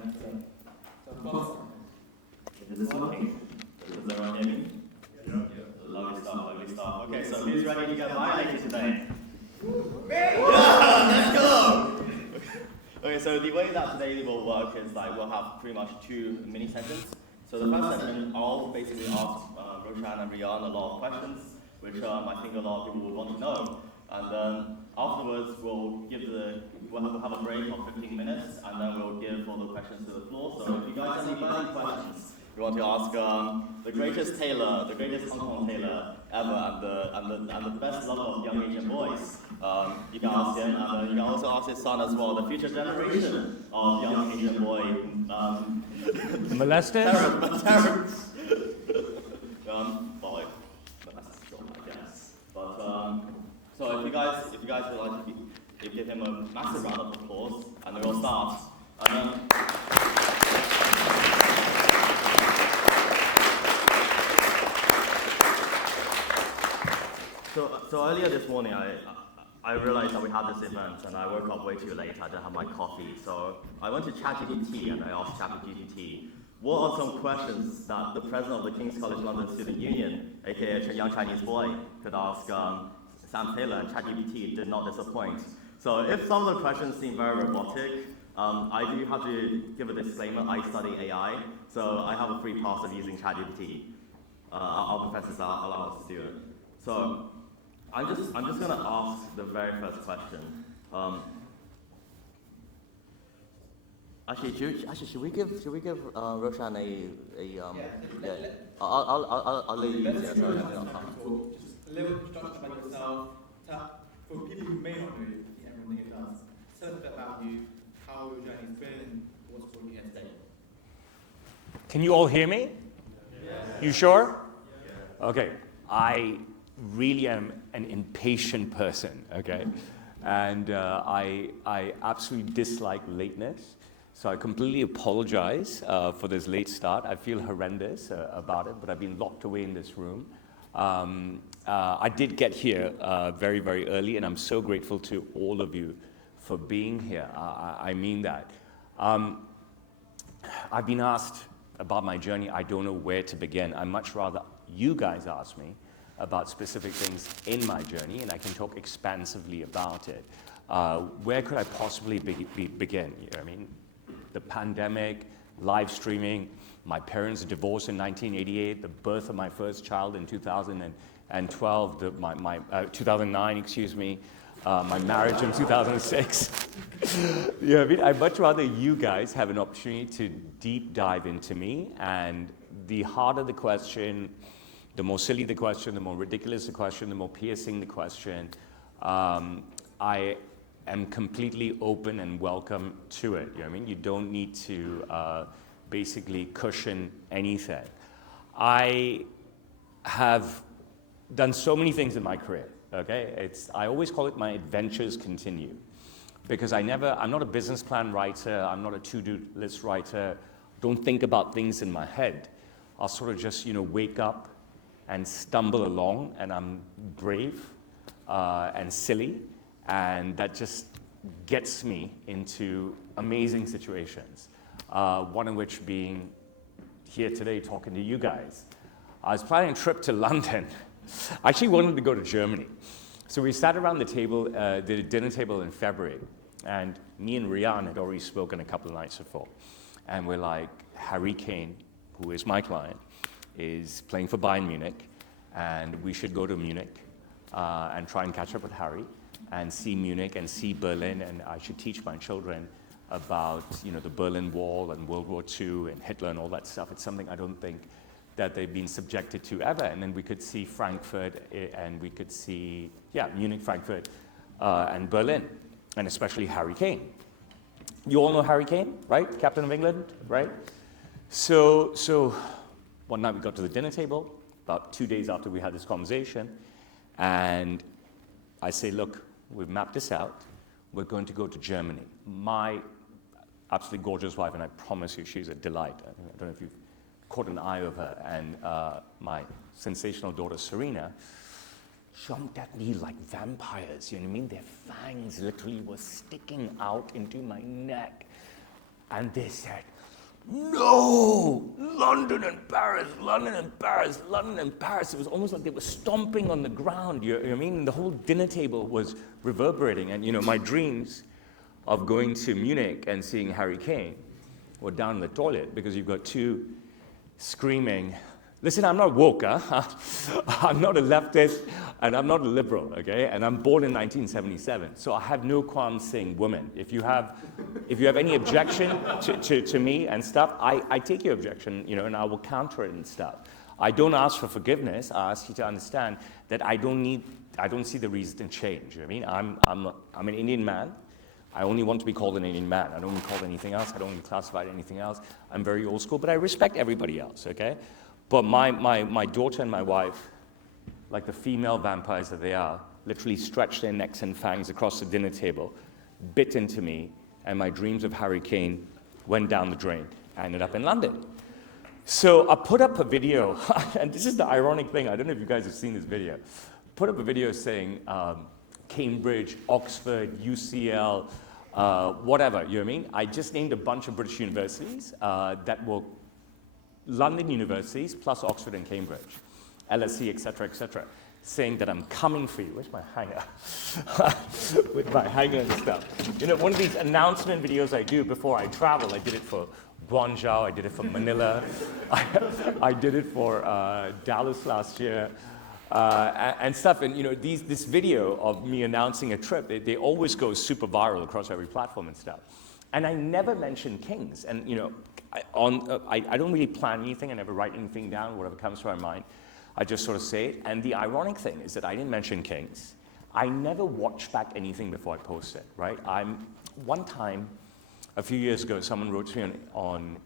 So of course, is this working? Does everyone hear me? Yeah. Lovely stuff, lovely stuff. Okay, so who's ready to get violated today? Yeah, let's go! Okay, so the way that today will work is like we'll have pretty much 2 mini sessions. So the first session, I'll basically ask Roshan and Rian a lot of questions, which I think a lot of people would want to know. And then afterwards, we'll have a break of 15 minutes, and then we'll give all the questions to the floor. So if you guys have any burning questions, you want to ask the greatest tailor, the greatest Hong Kong tailor ever, and the best lover of young Asian boys, you can ask him, and you can also ask his son as well, the future generation of young Asian boy. Molesters? Terrence. Well, that's sure, I guess. But so if you guys would like to give him a massive round of applause, and then we'll start. So earlier this morning, I realized that we had this event, and I woke up way too late. I didn't have my coffee, so I went to ChatGPT and I asked ChatGPT, what are some questions that the president of the King's College London Student Union, aka a young Chinese boy, could ask Sam Taylor, and ChatGPT did not disappoint. So if some of the questions seem very robotic, I do have to give a disclaimer. I study AI, so I have a free pass of using ChatGPT. Our professors allow us to do it. So I'm just going to ask the very first question. Actually, should we give Roshan I'll let you use it. Just a little introduction about yourself. For people who may not know you, everyone here does. Tell us a bit about you, how your journey's been, what's brought you here today. Can you all hear me? Yes. You sure? Yeah. Okay. I really am an impatient person, okay? And I absolutely dislike lateness. So I completely apologize for this late start. I feel horrendous about it, but I've been locked away in this room. I did get here very, very early, and I'm so grateful to all of you for being here. I mean that. I've been asked about my journey. I don't know where to begin. I'd much rather you guys ask me about specific things in my journey, and I can talk expansively about it. Where could I possibly begin? You know, I mean, the pandemic, live streaming, my parents' divorce in 1988, the birth of my first child in 2012, 2009, excuse me, my marriage in 2006. Yeah, I mean, I'd much rather you guys have an opportunity to deep dive into me, and the harder the question, the more silly the question, the more ridiculous the question, the more piercing the question, I am completely open and welcome to it. You know what I mean? You don't need to basically cushion anything. I have done so many things in my career, okay? I always call it my adventures continue, because I'm not a business plan writer, I'm not a to-do list writer, don't think about things in my head. I'll sort of just, wake up and stumble along, and I'm brave and silly, and that just gets me into amazing situations. One of which being here today talking to you guys. I was planning a trip to London. I actually wanted to go to Germany. So we sat around the table, the dinner table in February, and me and Rian had already spoken a couple of nights before. And we're like, Harry Kane, who is my client, is playing for Bayern Munich, and we should go to Munich and try and catch up with Harry and see Munich and see Berlin, and I should teach my children about the Berlin Wall and World War II and Hitler and all that stuff. It's something I don't think that they've been subjected to ever. And then we could see Frankfurt, and we could see, Munich, Frankfurt, and Berlin, and especially Harry Kane. You all know Harry Kane, right? Captain of England, right? So one night we got to the dinner table, about 2 days after we had this conversation, and I say, look, we've mapped this out. We're going to go to Germany. My absolutely gorgeous wife, and I promise you she's a delight. I don't know if you've caught an eye of her, and my sensational daughter, Serena, jumped at me like vampires, you know what I mean? Their fangs literally were sticking out into my neck. And they said, no, London and Paris, London and Paris, London and Paris. It was almost like they were stomping on the ground. You know what I mean? The whole dinner table was reverberating. And, you know, my dreams of going to Munich and seeing Harry Kane were down in the toilet because you've got two screaming. Listen, I'm not woke, huh? I'm not a leftist, and I'm not a liberal, okay? And I'm born in 1977, so I have no qualms saying women. If you have any objection to me and stuff, I take your objection, you know, and I will counter it and stuff. I don't ask for forgiveness. I ask you to understand that I don't see the reason to change. You know what I mean? I'm an Indian man. I only want to be called an Indian man. I don't want to be called anything else. I don't want to be classified anything else. I'm very old school, but I respect everybody else, okay? But my daughter and my wife, like the female vampires that they are, literally stretched their necks and fangs across the dinner table, bit into me, and my dreams of Harry Kane went down the drain. I ended up in London. So I put up a video, and this is the ironic thing. I don't know if you guys have seen this video. Put up a video saying Cambridge, Oxford, UCL, whatever, you know what I mean? I just named a bunch of British universities that were London universities plus Oxford and Cambridge, LSE, et cetera, saying that I'm coming for you. Where's my hanger? With my hanger and stuff. You know, one of these announcement videos I do before I travel, I did it for Guangzhou, I did it for Manila, I did it for Dallas last year, and stuff. And you know, this video of me announcing a trip, they always go super viral across every platform and stuff. And I never mention Kings. And you know, I don't really plan anything. I never write anything down, whatever comes to my mind. I just sort of say it. And the ironic thing is that I didn't mention Kings. I never watch back anything before I post it, right? One time, a few years ago, someone wrote to me on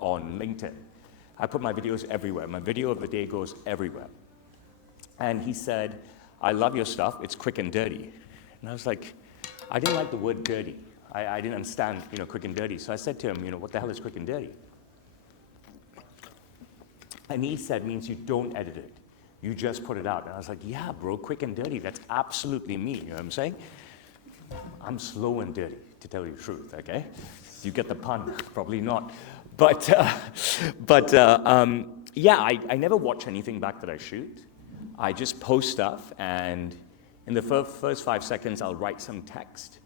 LinkedIn. I put my videos everywhere. My video of the day goes everywhere. And he said, I love your stuff. It's quick and dirty. And I was like, I didn't like the word dirty. I didn't understand, you know, quick and dirty. So I said to him, you know, what the hell is quick and dirty? And he said, means you don't edit it. You just put it out. And I was like, yeah, bro, quick and dirty. That's absolutely me. You know what I'm saying? I'm slow and dirty, to tell you the truth, okay? You get the pun? Probably not. But yeah, I never watch anything back that I shoot. I just post stuff, and in the first 5 seconds, I'll write some text.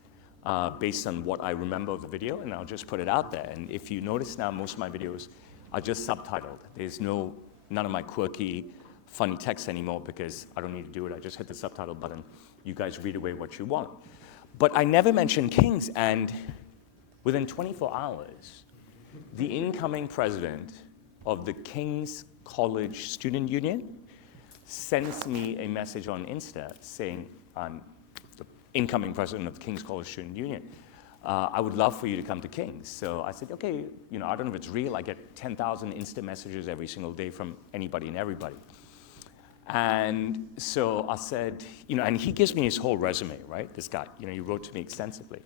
Based on what I remember of the video, and I'll just put it out there. And if you notice now, most of my videos are just subtitled. There's none of my quirky, funny text anymore because I don't need to do it. I just hit the subtitle button. You guys read away what you want. But I never mentioned Kings, and within 24 hours, the incoming president of the King's College Student Union sends me a message on Insta saying, I'm incoming president of the King's College Student Union. I would love for you to come to King's. So I said, okay, you know, I don't know if it's real. I get 10,000 Insta messages every single day from anybody and everybody. And so I said, you know, and he gives me his whole resume, right? This guy, you know, he wrote to me extensively.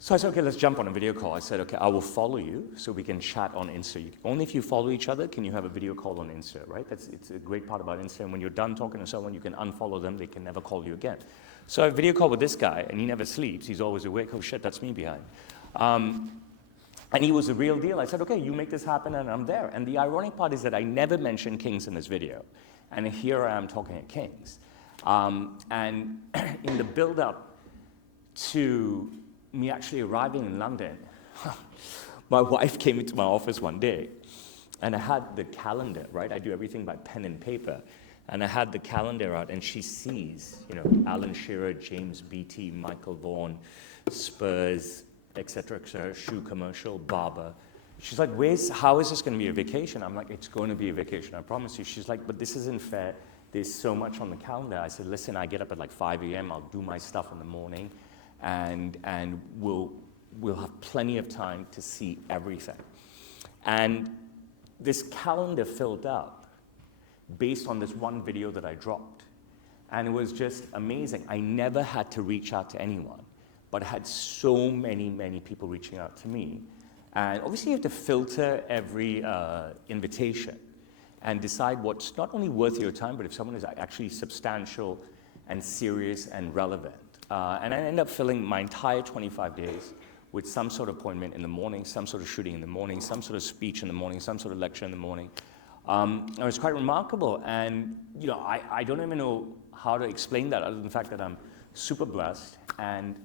So I said, okay, let's jump on a video call. I said, okay, I will follow you so we can chat on Insta. Only if you follow each other can you have a video call on Insta, right? It's a great part about Insta. And when you're done talking to someone, you can unfollow them. They can never call you again. So I have a video call with this guy, and he never sleeps. He's always awake. Oh, shit, that's me behind. And he was a real deal. I said, okay, you make this happen, and I'm there. And the ironic part is that I never mentioned Kings in this video. And here I am talking at Kings. And in the build-up to me actually arriving in London, my wife came into my office one day, and I had the calendar, right? I do everything by pen and paper. And I had the calendar out, and she sees, you know, Alan Shearer, James Beattie, Michael Vaughan, Spurs, et cetera, shoe commercial, Barber. She's like, how is this going to be a vacation? I'm like, it's going to be a vacation, I promise you. She's like, but this isn't fair. There's so much on the calendar. I said, listen, I get up at like 5 a.m. I'll do my stuff in the morning, and we'll have plenty of time to see everything. And this calendar filled up based on this one video that I dropped. And it was just amazing. I never had to reach out to anyone, but I had so many people reaching out to me. And obviously you have to filter every invitation and decide what's not only worth your time, but if someone is actually substantial and serious and relevant. And I ended up filling my entire 25 days with some sort of appointment in the morning, some sort of shooting in the morning, some sort of speech in the morning, some sort of lecture in the morning. It was quite remarkable, and I don't even know how to explain that other than the fact that I'm super blessed, and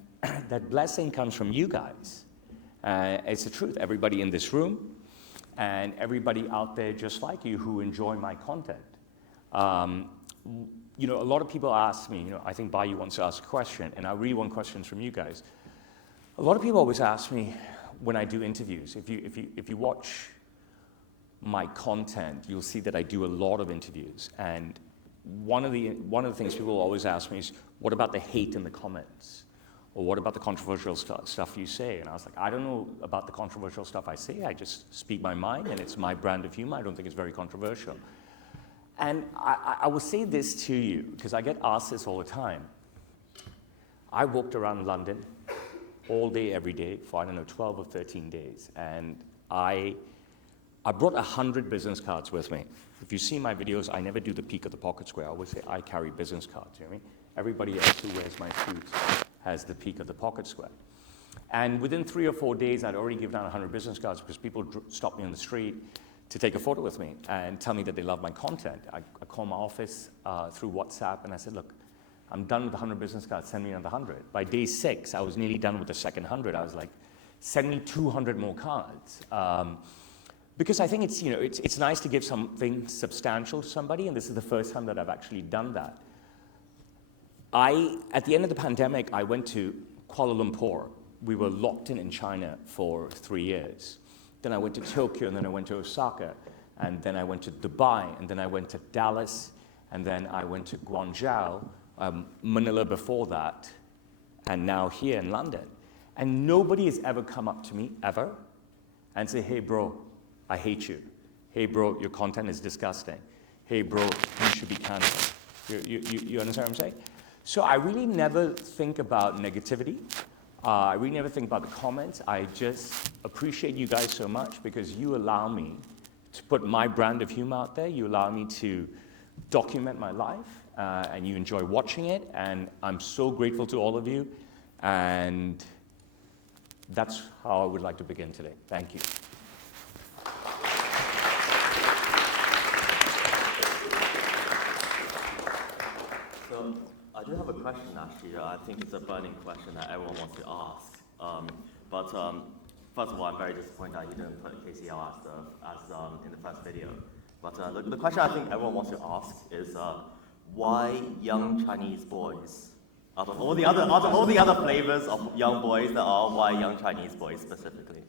that blessing comes from you guys. It's the truth. Everybody in this room, and everybody out there just like you who enjoy my content. A lot of people ask me, I think Bayu wants to ask a question, and I really want questions from you guys. A lot of people always ask me when I do interviews, if you watch my content, you'll see that I do a lot of interviews. And one of the things people always ask me is, what about the hate in the comments? Or what about the controversial stuff you say? And I was like, I don't know about the controversial stuff I say. I just speak my mind, and it's my brand of humor. I don't think it's very controversial. And I will say this to you, because I get asked this all the time. I walked around London all day, every day, for, I don't know, 12 or 13 days. And I brought 100 business cards with me. If you see my videos, I never do the peek of the pocket square. I always say I carry business cards, you know what I mean? Everybody else who wears my suits has the peek of the pocket square. And within 3 or 4 days, I'd already given out 100 business cards because people stopped me on the street to take a photo with me and tell me that they love my content. I called my office through WhatsApp, and I said, look, I'm done with 100 business cards, send me another 100. By day 6, I was nearly done with the second 100. I was like, send me 200 more cards. Because I think it's nice to give something substantial to somebody, and this is the first time that I've actually done that. At the end of the pandemic, I went to Kuala Lumpur. We were locked in China for 3 years. Then I went to Tokyo, and then I went to Osaka, and then I went to Dubai, and then I went to Dallas, and then I went to Guangzhou, Manila before that, and now here in London. And nobody has ever come up to me, ever, and say, hey bro, I hate you. Hey bro, your content is disgusting. Hey bro, you should be cancelled. You understand what I'm saying? So I really never think about negativity. I really never think about the comments. I just appreciate you guys so much because you allow me to put my brand of humor out there. You allow me to document my life, and you enjoy watching it. And I'm so grateful to all of you. And that's how I would like to begin today. Thank you. So I do have a question, actually. I think it's a burning question that everyone wants to ask. First of all, I'm very disappointed that you didn't put KCL as in the first video. But the question I think everyone wants to ask is why young Chinese boys? Out of all the other flavors of young boys there are, why young Chinese boys specifically?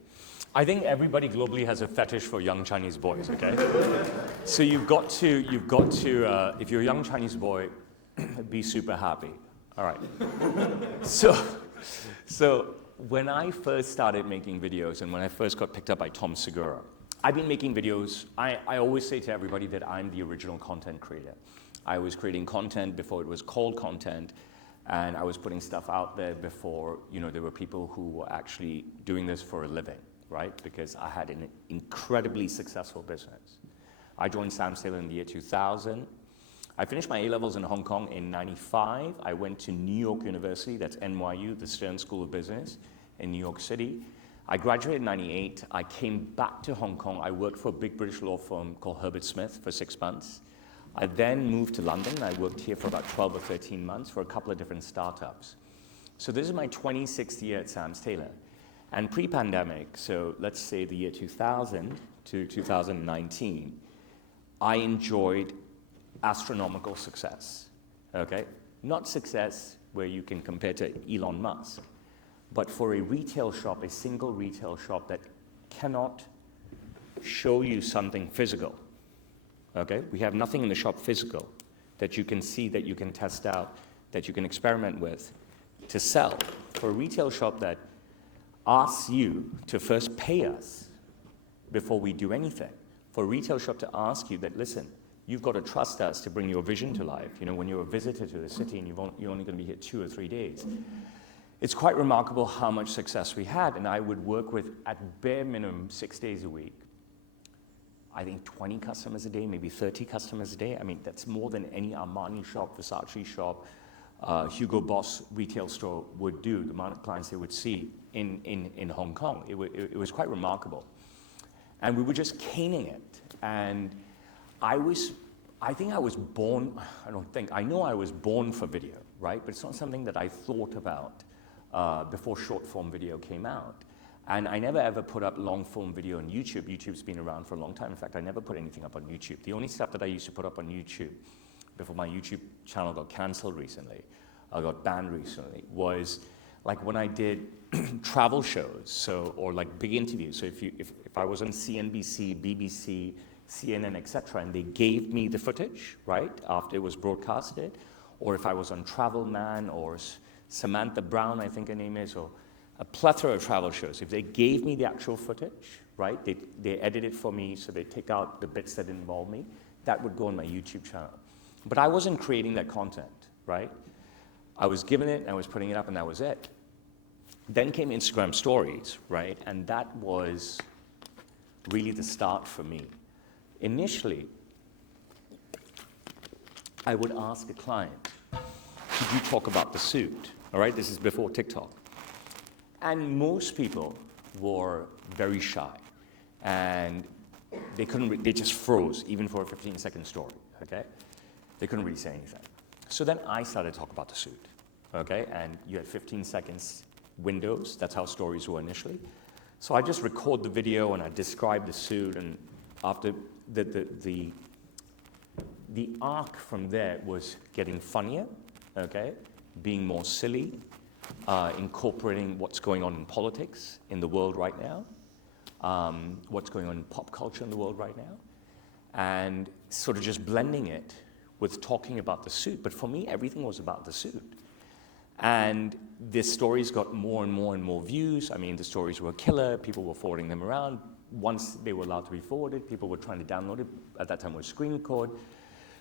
I think everybody globally has a fetish for young Chinese boys, okay? So you've got to, if you're a young Chinese boy, be super happy, all right? So when I first started making videos and when I first got picked up by Tom Segura, I've been making videos. I always say to everybody that I'm the original content creator. I was creating content before it was called content, and I was putting stuff out there before, there were people who were actually doing this for a living, right? Because I had an incredibly successful business. I joined Sam Taylor in the year 2000. I finished my A-levels in Hong Kong in 95. I went to New York University, that's NYU, the Stern School of Business in New York City. I graduated in 98. I came back to Hong Kong. I worked for a big British law firm called Herbert Smith for 6 months. I then moved to London. I worked here for about 12 or 13 months for a couple of different startups. So this is my 26th year at Sam Taylor. And pre-pandemic, so let's say the year 2000 to 2019, I enjoyed astronomical success, okay? Not success where you can compare to Elon Musk, but for a retail shop, a single retail shop that cannot show you something physical, okay? We have nothing in the shop physical that you can see, that you can test out, that you can experiment with to sell. For a retail shop that asks you to first pay us before we do anything. For a retail shop to ask you that, listen, you've got to trust us to bring your vision to life. When you're a visitor to the city and you're only going to be here 2 or 3 days. It's quite remarkable how much success we had, and I would work with, at bare minimum, 6 days a week. I think 20 customers a day, maybe 30 customers a day. I mean, that's more than any Armani shop, Versace shop, Hugo Boss retail store would do, the amount of clients they would see in Hong Kong. It was quite remarkable. And we were just caning it. And I think I was born, I know I was born for video, right? But it's not something that I thought about before short form video came out. And I never ever put up long form video on YouTube. YouTube's been around for a long time. In fact, I never put anything up on YouTube. The only stuff that I used to put up on YouTube before my YouTube channel got canceled recently, I got banned recently, was like when I did travel shows, or like big interviews. So if I was on CNBC, BBC, CNN, etc., and they gave me the footage, right, after it was broadcasted, or if I was on Travel Man or Samantha Brown, I think her name is, or a plethora of travel shows. If they gave me the actual footage, right, they edit it for me, so they take out the bits that involve me, that would go on my YouTube channel. But I wasn't creating that content, right? I was given it, and I was putting it up, and that was it. Then came Instagram Stories, right? And that was really the start for me. Initially, I would ask a client, could you talk about the suit? All right, this is before TikTok. And most people were very shy, and they just froze, even for a 15-second story, okay? They couldn't really say anything. So then I started to talk about the suit, okay? And you had 15 seconds windows. That's how stories were initially. So I just record the video and I describe the suit, and after the arc from there was getting funnier, okay? Being more silly, incorporating what's going on in politics in the world right now, what's going on in pop culture in the world right now, and sort of just blending it with talking about the suit. But for me, everything was about the suit. And the stories got more and more and more views. I mean, the stories were killer. People were forwarding them around. Once they were allowed to be forwarded, people were trying to download it. At that time, it was screen record.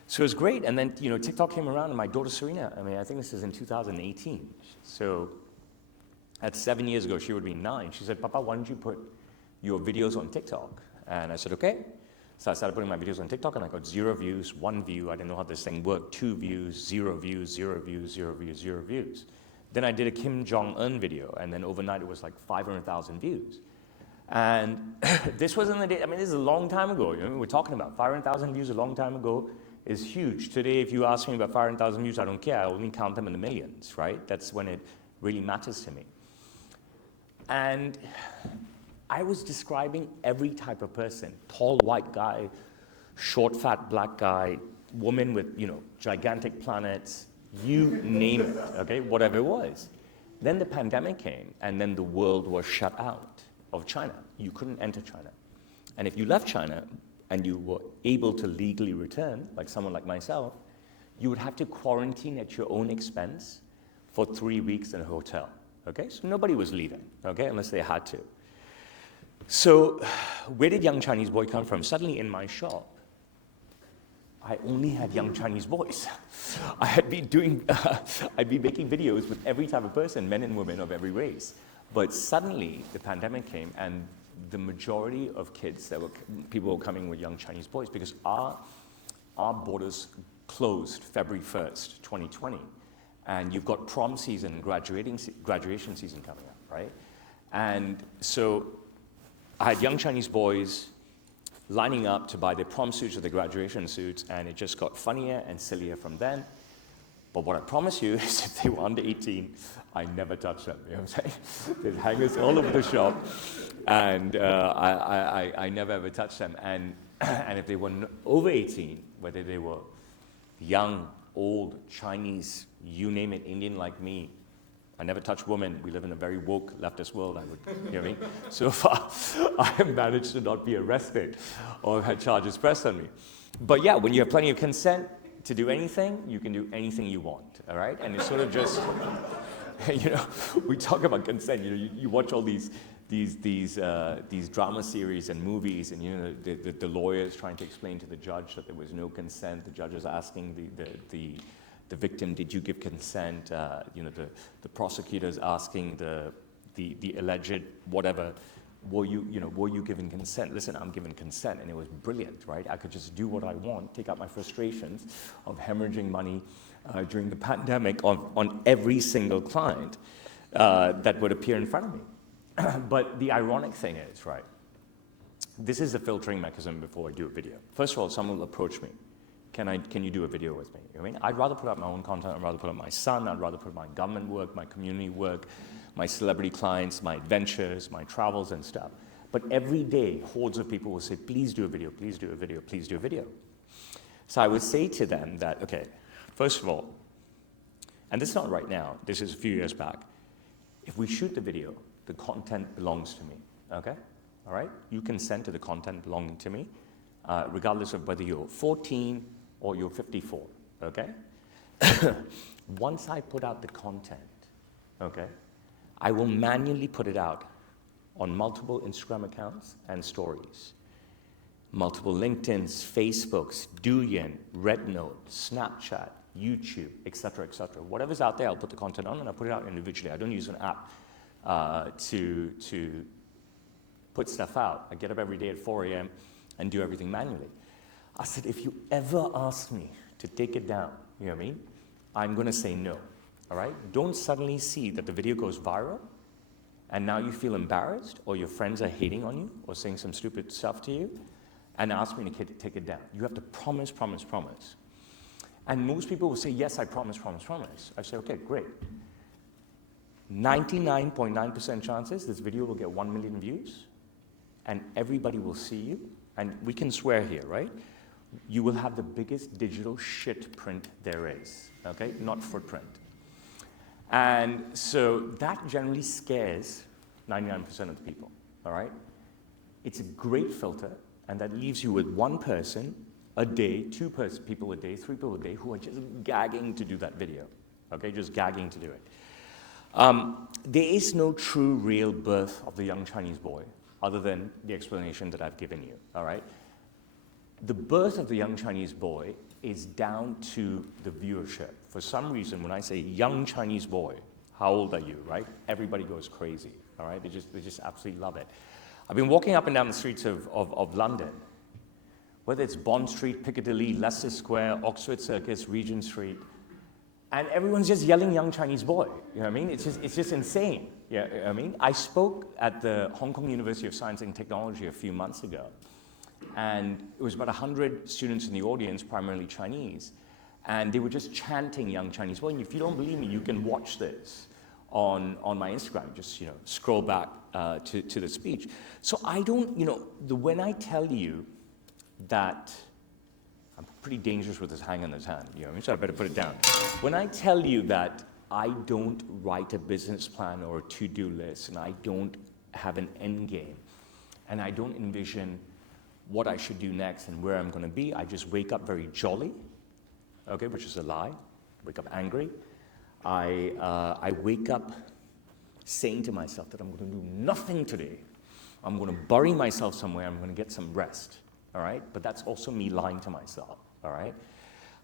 So it was great. And then, TikTok came around, and my daughter Serena, I think this is in 2018. So that's 7 years ago. She would be 9. She said, Papa, why don't you put your videos on TikTok? And I said, okay. So I started putting my videos on TikTok, and I got 0 views, 1 view. I didn't know how this thing worked. 2 views, 0 views, 0 views, 0 views, 0 views. Then I did a Kim Jong-un video, and then overnight it was like 500,000 views. And this was in the day, this is a long time ago. We're talking about 500,000 views a long time ago is huge. Today, if you ask me about 500,000 views, I don't care. I only count them in the millions, right? That's when it really matters to me. And I was describing every type of person: tall white guy, short fat black guy, woman with gigantic planets, you name it, okay, whatever it was. Then the pandemic came, and then the world was shut out of China. You couldn't enter China. And if you left China and you were able to legally return, like someone like myself, you would have to quarantine at your own expense for 3 weeks in a hotel, okay? So nobody was leaving, okay, unless they had to. So where did Young Chinese Boy come from? Suddenly in my shop, I only had young Chinese boys. I had been I'd been making videos with every type of person, men and women of every race. But suddenly the pandemic came, and the majority of people were coming with young Chinese boys, because our borders closed February 1st, 2020. And you've got prom season, graduation season coming up, right? And so I had young Chinese boys lining up to buy their prom suits or their graduation suits, and it just got funnier and sillier from then. But what I promise you is, if they were under 18, I never touched them. You know what I'm saying? There's hangers all over the shop, and I never ever touched them. And if they were over 18, whether they were young, old, Chinese, you name it, Indian like me, I never touch women. We live in a very woke leftist world, you know what I mean? So far, I have managed to not be arrested or had charges pressed on me. But yeah, when you have plenty of consent to do anything, you can do anything you want, all right? And it's sort of just, we talk about consent. You watch all these drama series and movies, and the lawyers trying to explain to the judge that there was no consent. The judge is asking the victim, did you give consent? The prosecutor's asking the alleged whatever, were you giving consent? Listen, I'm giving consent, and it was brilliant, right? I could just do what I want, take out my frustrations of hemorrhaging money, during the pandemic on every single client that would appear in front of me. But the ironic thing is, right, this is the filtering mechanism before I do a video. First of all, someone will approach me. Can you do a video with me? You know what I mean? I'd rather put up my own content. I'd rather put up my son. I'd rather put up my government work, my community work, my celebrity clients, my adventures, my travels and stuff. But every day, hordes of people will say, please do a video, please do a video, please do a video. So I would say to them that, okay, first of all, and this is not right now, this is a few years back, if we shoot the video, the content belongs to me, okay? All right? You consent to the content belonging to me, regardless of whether you're 14 or you're 54, okay? Once I put out the content, okay, I will manually put it out on multiple Instagram accounts and stories. Multiple LinkedIns, Facebooks, Douyin, Rednote, Snapchat, YouTube, et cetera, et cetera. Whatever's out there, I'll put the content on and I'll put it out individually. I don't use an app to put stuff out. I get up every day at 4 a.m. and do everything manually. I said, if you ever ask me to take it down, you know what I mean? I'm going to say no, all right? Don't suddenly see that the video goes viral and now you feel embarrassed or your friends are hating on you or saying some stupid stuff to you and ask me to take it down. You have to promise, promise, promise. And most people will say, yes, I promise, promise, promise. I say, okay, great. 99.9% chances this video will get 1 million views and everybody will see you. And we can swear here, right? You will have the biggest digital shit print there is, okay? Not footprint. And so that generally scares 99% of the people, all right? It's a great filter, and that leaves you with one person a day, two people a day, three people a day who are just gagging to do that video, okay? Just gagging to do it. There is no true, real birth of the young Chinese boy other than the explanation that I've given you, all right? The birth of the young Chinese boy is down to the viewership. For some reason, when I say young Chinese boy, how old are you, right? Everybody goes crazy, all right? They just absolutely love it. I've been walking up and down the streets of London, whether it's Bond Street, Piccadilly, Leicester Square, Oxford Circus, Regent Street, and everyone's just yelling young Chinese boy, you know what I mean? It's just insane, you know what I mean? I spoke at the Hong Kong University of Science and Technology a few months ago, and it was about 100 students in the audience, primarily Chinese, and they were just chanting young Chinese boy. And if you don't believe me, you can watch this on my Instagram. Just, you know, scroll back to the speech. So I don't, you know, when I tell you that, I'm pretty dangerous with this hang in this hand, you know what I mean? So I better put it down. When I tell you that I don't write a business plan or a to-do list, and I don't have an end game, and I don't envision what I should do next and where I'm going to be, I just wake up very jolly, okay, which is a lie. Wake up angry. I wake up saying to myself that I'm going to do nothing today. I'm going to bury myself somewhere. I'm going to get some rest, all right? But that's also me lying to myself, all right?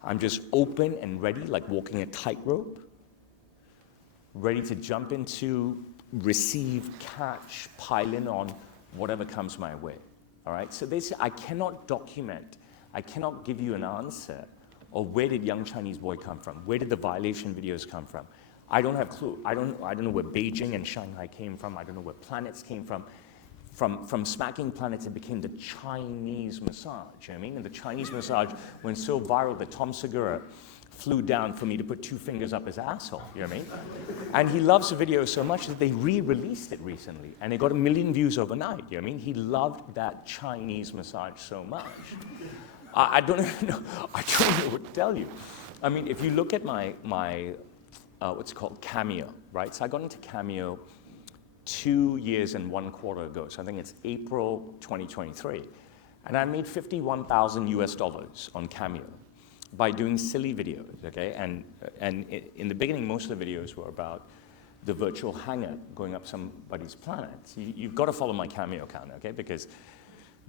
I'm just open and ready, like walking a tightrope, ready to jump into, receive, catch, pile in on whatever comes my way. All right, so I cannot document, I cannot give you an answer of where did young Chinese boy come from? Where did the violation videos come from? I don't have a clue. I don't know where Beijing and Shanghai came from. I don't know where planets came from. From smacking planets, it became the Chinese massage, you know what I mean? And the Chinese massage went so viral that Tom Segura flew down for me to put 2 fingers up his asshole, you know what I mean? And he loves the video so much that they re-released it recently, and it got 1 million views overnight, you know what I mean? He loved that Chinese massage so much. I don't know what to tell you. I mean, if you look at my what's it called, Cameo, right? So I got into Cameo 2 years and 1 quarter ago, so I think it's April 2023. And I made $51,000 on Cameo by doing silly videos, okay? And in the beginning, most of the videos were about the virtual hangar going up somebody's planet. So you've got to follow my Cameo account, okay? Because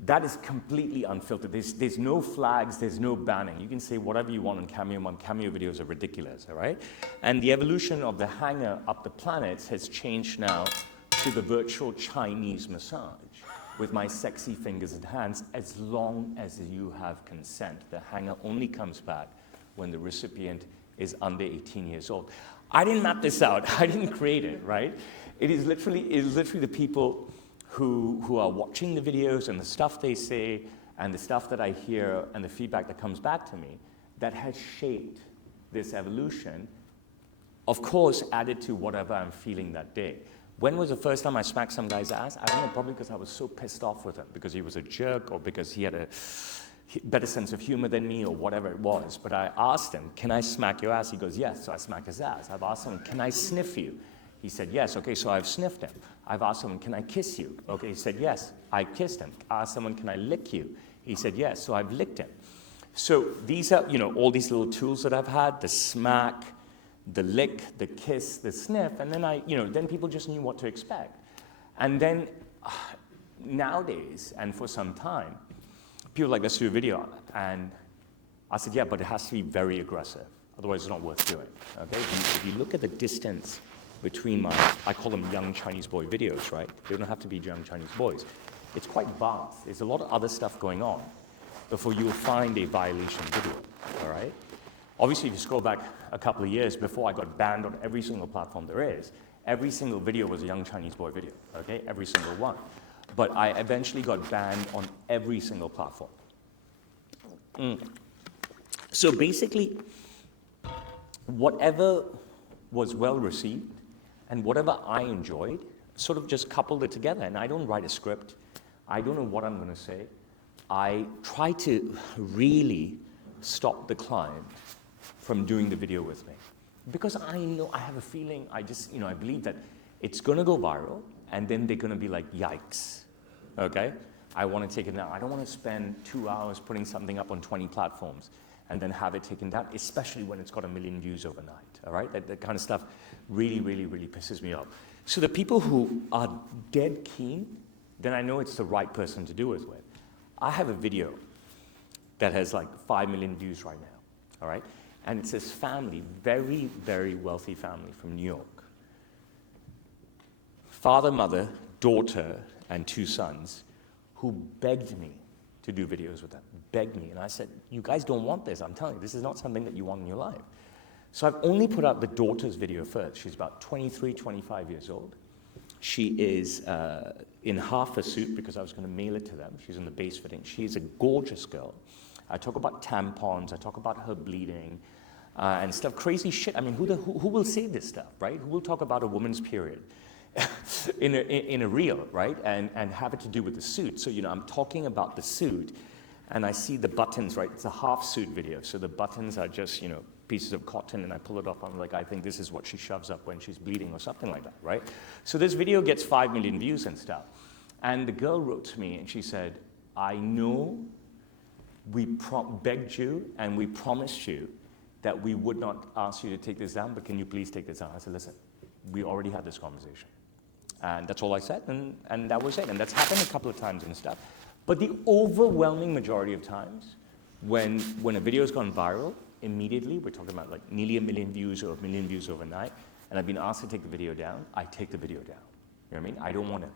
that is completely unfiltered. There's no flags, there's no banning. You can say whatever you want on Cameo. My Cameo videos are ridiculous, all right? And the evolution of the hangar up the planets has changed now to the virtual Chinese massage with my sexy fingers and hands, as long as you have consent. The hanger only comes back when the recipient is under 18 years old. I didn't map this out. I didn't create it, right? It is literally the people who are watching the videos and the stuff they say and the stuff that I hear and the feedback that comes back to me that has shaped this evolution, of course, added to whatever I'm feeling that day. When was the first time I smacked some guy's ass? I don't know, probably because I was so pissed off with him, because he was a jerk or because he had a better sense of humor than me or whatever it was. But I asked him, can I smack your ass? He goes, yes. So I smacked his ass. I've asked him, can I sniff you? He said, yes. Okay, so I've sniffed him. I've asked him, can I kiss you? Okay, he said, yes. I kissed him. I asked someone, can I lick you? He said, yes. So I've licked him. So these are, all these little tools that I've had, the smack, the lick, the kiss, the sniff, and then then people just knew what to expect. And then nowadays, and for some time, people are like, let's do a video. And I said, yeah, but it has to be very aggressive. Otherwise, it's not worth doing. Okay? If you look at the distance between I call them young Chinese boy videos, right? They don't have to be young Chinese boys. It's quite vast. There's a lot of other stuff going on before you'll find a violation video, all right? Obviously, if you scroll back a couple of years before I got banned on every single platform there is, every single video was a young Chinese boy video, okay? Every single one. But I eventually got banned on every single platform. So basically, whatever was well received and whatever I enjoyed, sort of just coupled it together. And I don't write a script. I don't know what I'm going to say. I try to really stop the client from doing the video with me. Because I know, I have a feeling, I believe that it's going to go viral, and then they're going to be like, yikes, okay? I want to take it down. I don't want to spend 2 hours putting something up on 20 platforms and then have it taken down, especially when it's got 1 million views overnight, all right? That kind of stuff really, really, really pisses me off. So the people who are dead keen, then I know it's the right person to do it with. I have a video that has like 5 million views right now, all right? And it's this family, very, very wealthy family from New York. Father, mother, daughter, and 2 sons who begged me to do videos with them, begged me. And I said, you guys don't want this, I'm telling you, this is not something that you want in your life. So I've only put out the daughter's video first. She's about 23, 25 years old. She is in half a suit because I was going to mail it to them. She's in the base fitting. She's a gorgeous girl. I talk about tampons. I talk about her bleeding and stuff, crazy shit. I mean, who will say this stuff, right? Who will talk about a woman's period in a reel, right? And have it to do with the suit. So, I'm talking about the suit, and I see the buttons, right? It's a half suit video. So the buttons are just, pieces of cotton, and I pull it off. I'm like, I think this is what she shoves up when she's bleeding or something like that, right? So this video gets 5 million views and stuff. And the girl wrote to me, and she said, I know we begged you and we promised you that we would not ask you to take this down, but can you please take this down? I said, listen, we already had this conversation. And that's all I said, and that was it. And that's happened a couple of times and stuff. But the overwhelming majority of times, when a video's gone viral, immediately, we're talking about like nearly 1 million views or 1 million views overnight, and I've been asked to take the video down, I take the video down. You know what I mean? I don't want to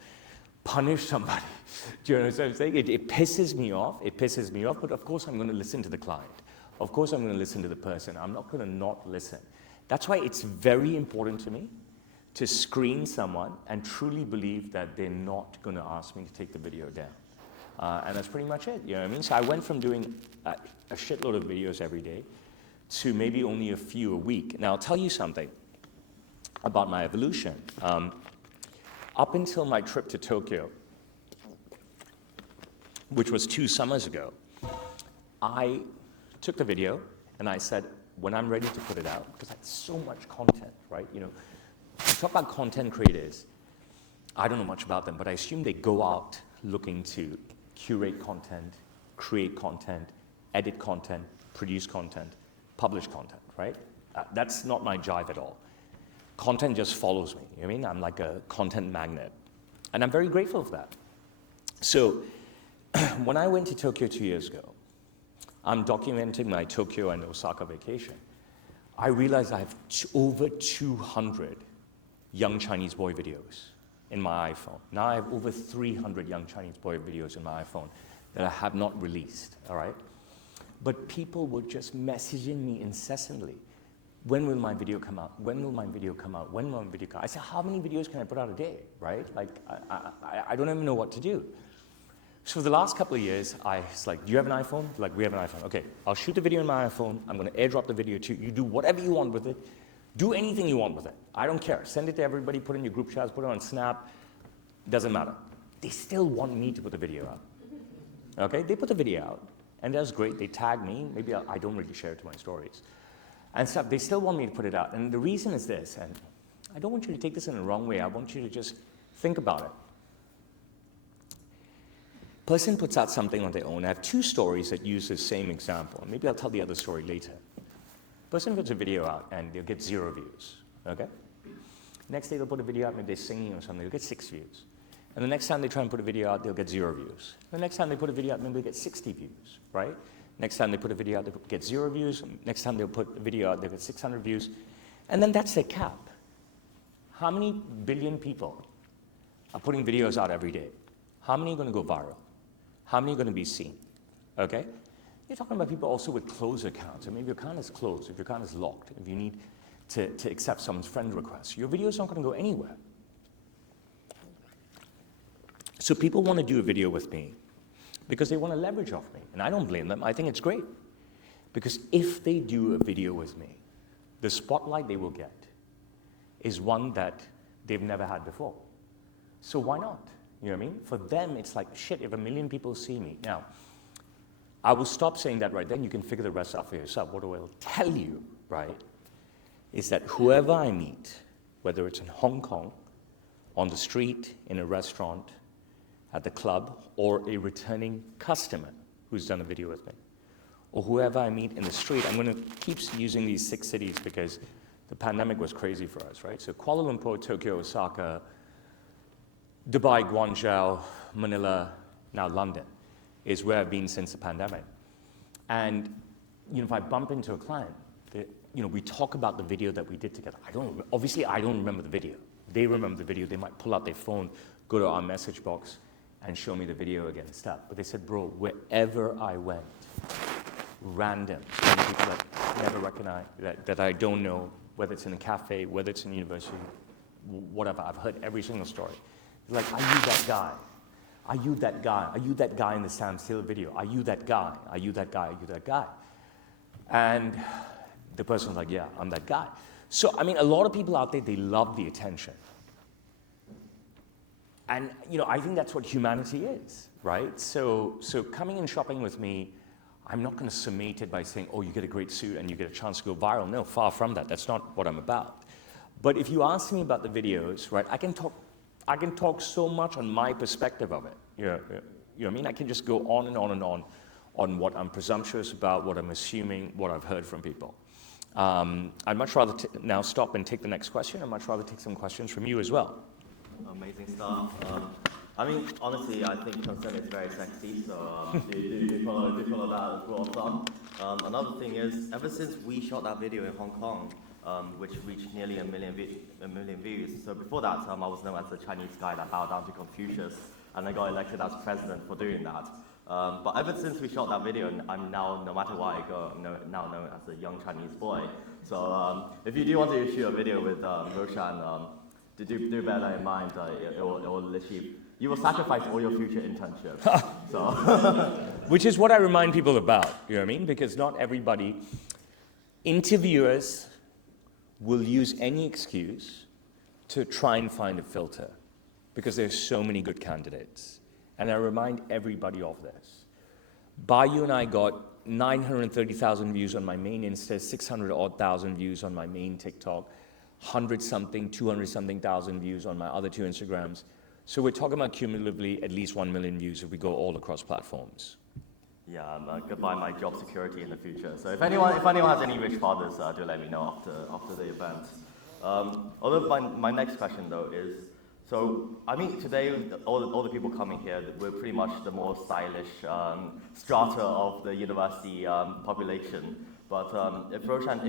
punish somebody. Do you know what I'm saying? It pisses me off. It pisses me off, but of course I'm going to listen to the client. Of course I'm going to listen to the person. I'm not going to not listen. That's why it's very important to me to screen someone and truly believe that they're not going to ask me to take the video down. And that's pretty much it, you know what I mean? So I went from doing a shitload of videos every day to maybe only a few a week. Now, I'll tell you something about my evolution. Up until my trip to Tokyo, which was 2 summers ago, I took the video and I said, when I'm ready to put it out, because I had so much content, right? You talk about content creators, I don't know much about them, but I assume they go out looking to curate content, create content, edit content, produce content, publish content, right? That's not my jive at all. Content just follows me, you know what I mean? I'm like a content magnet. And I'm very grateful for that. So when I went to Tokyo 2 years ago, I'm documenting my Tokyo and Osaka vacation. I realized I have over 200 young Chinese boy videos in my iPhone. Now I have over 300 young Chinese boy videos in my iPhone that I have not released, all right? But people were just messaging me incessantly. when will my video come out? When will my video come out? When will my video come out? I said, how many videos can I put out a day, right? Like, I don't even know what to do. So for the last couple of years, I was like, do you have an iPhone? Like, we have an iPhone. Okay, I'll shoot the video on my iPhone. I'm going to airdrop the video to you. You do whatever you want with it. Do anything you want with it. I don't care. Send it to everybody, put it in your group chats, put it on Snap. Doesn't matter. They still want me to put the video out. Okay, they put the video out, and that's great. They tag me. Maybe I don't really share it to my stories and stuff. They still want me to put it out. And the reason is this, and I don't want you to take this in the wrong way. I want you to just think about it. Person puts out something on their own. I have two stories that use the same example. Maybe I'll tell the other story later. Person puts a video out and they'll get 0 views, okay? Next day they'll put a video out, maybe they're singing or something, they'll get 6 views. And the next time they try and put a video out, they'll get 0 views. The next time they put a video out, maybe they'll get 60 views, right? Next time they put a video out, they'll get 0 views. Next time they'll put a video out, they'll get 600 views. And then that's their cap. How many billion people are putting videos out every day? How many are going to go viral? How many are going to be seen? Okay? You're talking about people also with closed accounts. Or maybe your account is closed, if your account is locked, if you need to accept someone's friend request. Your video is not going to go anywhere. So people want to do a video with me because they want to leverage off me. And I don't blame them. I think it's great. Because if they do a video with me, the spotlight they will get is one that they've never had before. So why not? You know what I mean? For them, it's like, shit, if 1 million people see me. Now, I will stop saying that right then. You can figure the rest out for yourself. What I will tell you, right, is that whoever I meet, whether it's in Hong Kong, on the street, in a restaurant, at the club, or a returning customer who's done a video with me, or whoever I meet in the street, I'm going to keep using these 6 cities because the pandemic was crazy for us, right? So Kuala Lumpur, Tokyo, Osaka, Dubai, Guangzhou, Manila, now London is where I've been since the pandemic. And if I bump into a client, we talk about the video that we did together. Obviously I don't remember the video. They remember the video. They might pull out their phone, go to our message box, and show me the video again and stuff. But they said, bro, wherever I went, random, people that I never recognize, that I don't know, whether it's in a cafe, whether it's in a university, whatever. I've heard every single story. It's like, are you that guy? Are you that guy? Are you that guy in the Sam Steele video? Are you that guy? Are you that guy? Are you that guy? And the person's like, yeah, I'm that guy. So, I mean, a lot of people out there, they love the attention. And, I think that's what humanity is, right? So coming and shopping with me, I'm not going to summate it by saying, oh, you get a great suit and you get a chance to go viral. No, far from that. That's not what I'm about. But if you ask me about the videos, right, I can talk so much on my perspective of it. You know what I mean? I can just go on and on and on what I'm presumptuous about, what I'm assuming, what I've heard from people. I'd much rather now stop and take the next question. I'd much rather take some questions from you as well. Amazing stuff. I mean, honestly, I think consent is very sexy, so do follow that as well, Tom. Another thing is, ever since we shot that video in Hong Kong, which reached nearly a million views. So before that, I was known as the Chinese guy that bowed down to Confucius, and I got elected as president for doing that. But ever since we shot that video, I'm now, no matter what I go, I'm now known as the young Chinese boy. So if you do want to shoot a video with Roshan, do bear that in mind. It will literally, you will sacrifice all your future internships. So, which is what I remind people about. You know what I mean? Because not everybody, interviewers will use any excuse to try and find a filter, because there's so many good candidates. And I remind everybody of this. Bayu and I got 930,000 views on my main Insta, 600,000 views on my main TikTok, 100-something, 200-something thousand views on my other 2 Instagrams. So we're talking about cumulatively at least 1 million views if we go all across platforms. Yeah, goodbye my job security in the future. So if anyone has any rich fathers, do let me know after the event. Although my next question though is, so I mean today all the people coming here, we're pretty much the more stylish strata of the university population. But if Roshan,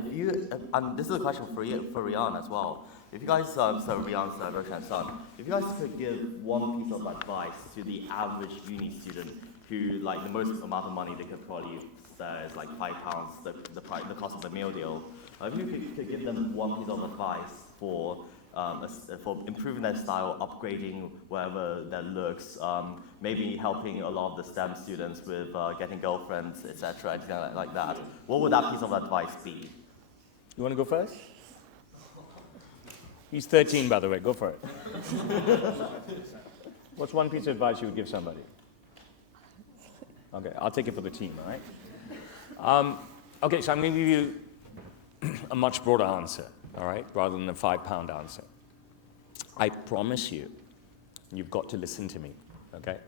and this is a question for Rian as well. If you guys, so Rian, Roshan, and Sun, if you guys could give one piece of advice to the average uni student who, like, the most amount of money they could probably spare is like £5, the cost of the meal deal. If you could give them one piece of advice for improving their style, upgrading wherever their looks, maybe helping a lot of the STEM students with getting girlfriends, etc., anything like that, what would that piece of advice be? You want to go first? He's 13, by the way. Go for it. What's one piece of advice you would give somebody? Okay, I'll take it for the team, all right? Okay, so I'm going to give you a much broader answer, all right, rather than a £5 answer. I promise you, you've got to listen to me, okay?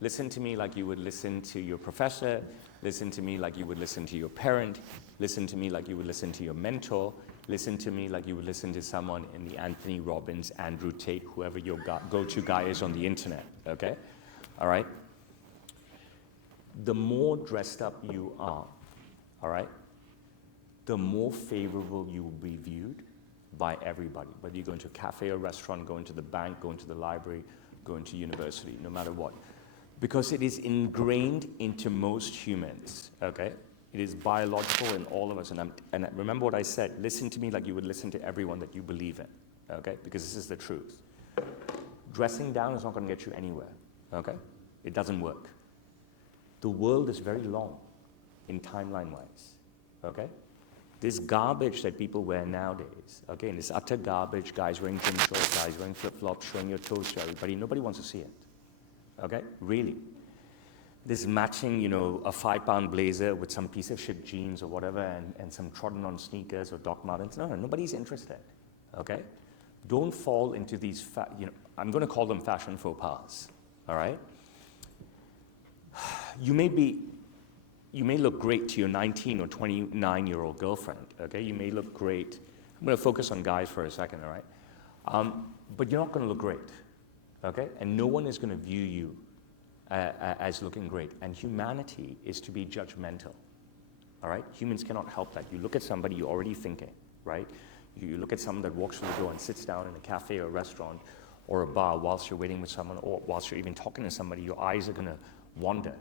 Listen to me like you would listen to your professor, listen to me like you would listen to your parent, listen to me like you would listen to your mentor, listen to me like you would listen to someone in the Anthony Robbins, Andrew Tate, whoever your go-to guy is on the internet, okay? All right? The more dressed up you are, all right, the more favorable you will be viewed by everybody, whether you go into a cafe or restaurant, go into the bank, go into the library, go into university, no matter what. Because it is ingrained into most humans, okay? It is biological in all of us, and remember what I said, listen to me like you would listen to everyone that you believe in, okay? Because this is the truth. Dressing down is not going to get you anywhere, okay? It doesn't work. The world is very long in timeline-wise, okay? This garbage that people wear nowadays, okay, and this utter garbage, guys wearing gym shorts, guys wearing flip-flops, showing your toes to everybody, nobody wants to see it, okay? Really. This matching, you know, a £5 blazer with some piece of shit jeans or whatever and some trodden on sneakers or Doc Martens. No, nobody's interested, okay? Don't fall into these, I'm going to call them fashion faux pas, all right? You may look great to your 19 or 29-year-old girlfriend, okay? You may look great. I'm going to focus on guys for a second, all right? But you're not going to look great, okay? And no one is going to view you as looking great. And humanity is to be judgmental, all right? Humans cannot help that. You look at somebody, you're already thinking, right? You look at someone that walks through the door and sits down in a cafe or a restaurant or a bar whilst you're waiting with someone or whilst you're even talking to somebody, your eyes are going to wander.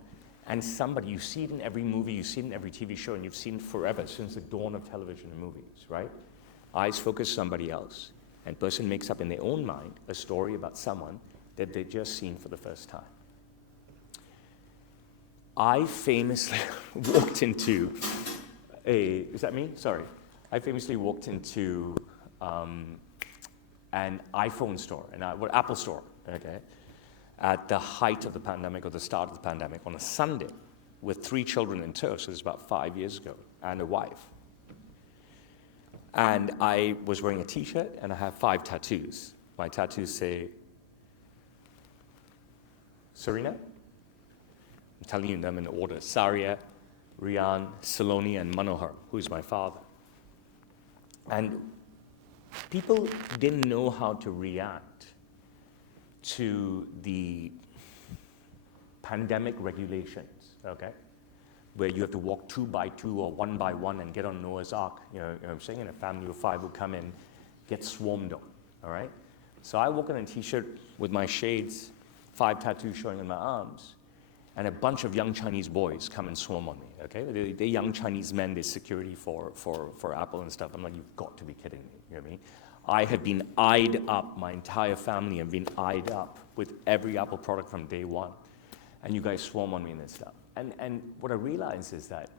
And somebody, you see it in every movie, you see it in every TV show, and you've seen it forever, since the dawn of television and movies, right? Eyes focus somebody else, and person makes up in their own mind a story about someone that they've just seen for the first time. I famously walked into is that me? Sorry. I famously walked into an iPhone store, Apple store, okay, at the height of the pandemic or the start of the pandemic on a Sunday with 3 children in tow, so it was about 5 years ago, and a wife. And I was wearing a t-shirt and I have 5 tattoos. My tattoos say, Serena? I'm telling you them in order. Saria, Rian, Saloni, and Manohar, who's my father. And people didn't know how to react to the pandemic regulations, okay? Where you have to walk 2 by 2 or 1 by 1 and get on Noah's Ark, you know what I'm saying? And a family of 5 will come in, get swarmed on, all right? So I walk in a t-shirt with my shades, 5 tattoos showing on my arms, and a bunch of young Chinese boys come and swarm on me, okay? They're young Chinese men, they're security for Apple and stuff. I'm like, you've got to be kidding me, you know what I mean? I had been eyed up, my entire family have been eyed up with every Apple product from day one. And you guys swarm on me and this stuff. And what I realize is that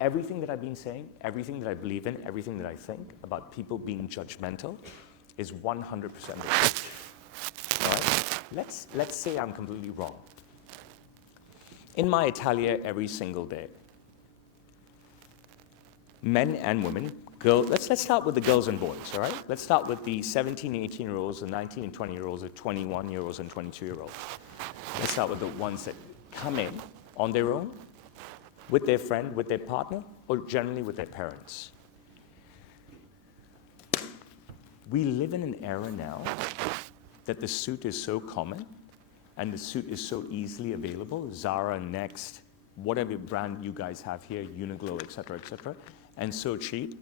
everything that I've been saying, everything that I believe in, everything that I think about people being judgmental is 100% the truth. All right? Let's say I'm completely wrong. In my atelier every single day, men and women, let's start with the girls and boys, all right? Let's start with the 17, 18-year-olds, the 19 and 20-year-olds, the 21-year-olds and 22-year-olds. Let's start with the ones that come in on their own, with their friend, with their partner, or generally with their parents. We live in an era now that the suit is so common and the suit is so easily available, Zara, Next, whatever brand you guys have here, Uniqlo, et cetera, and so cheap.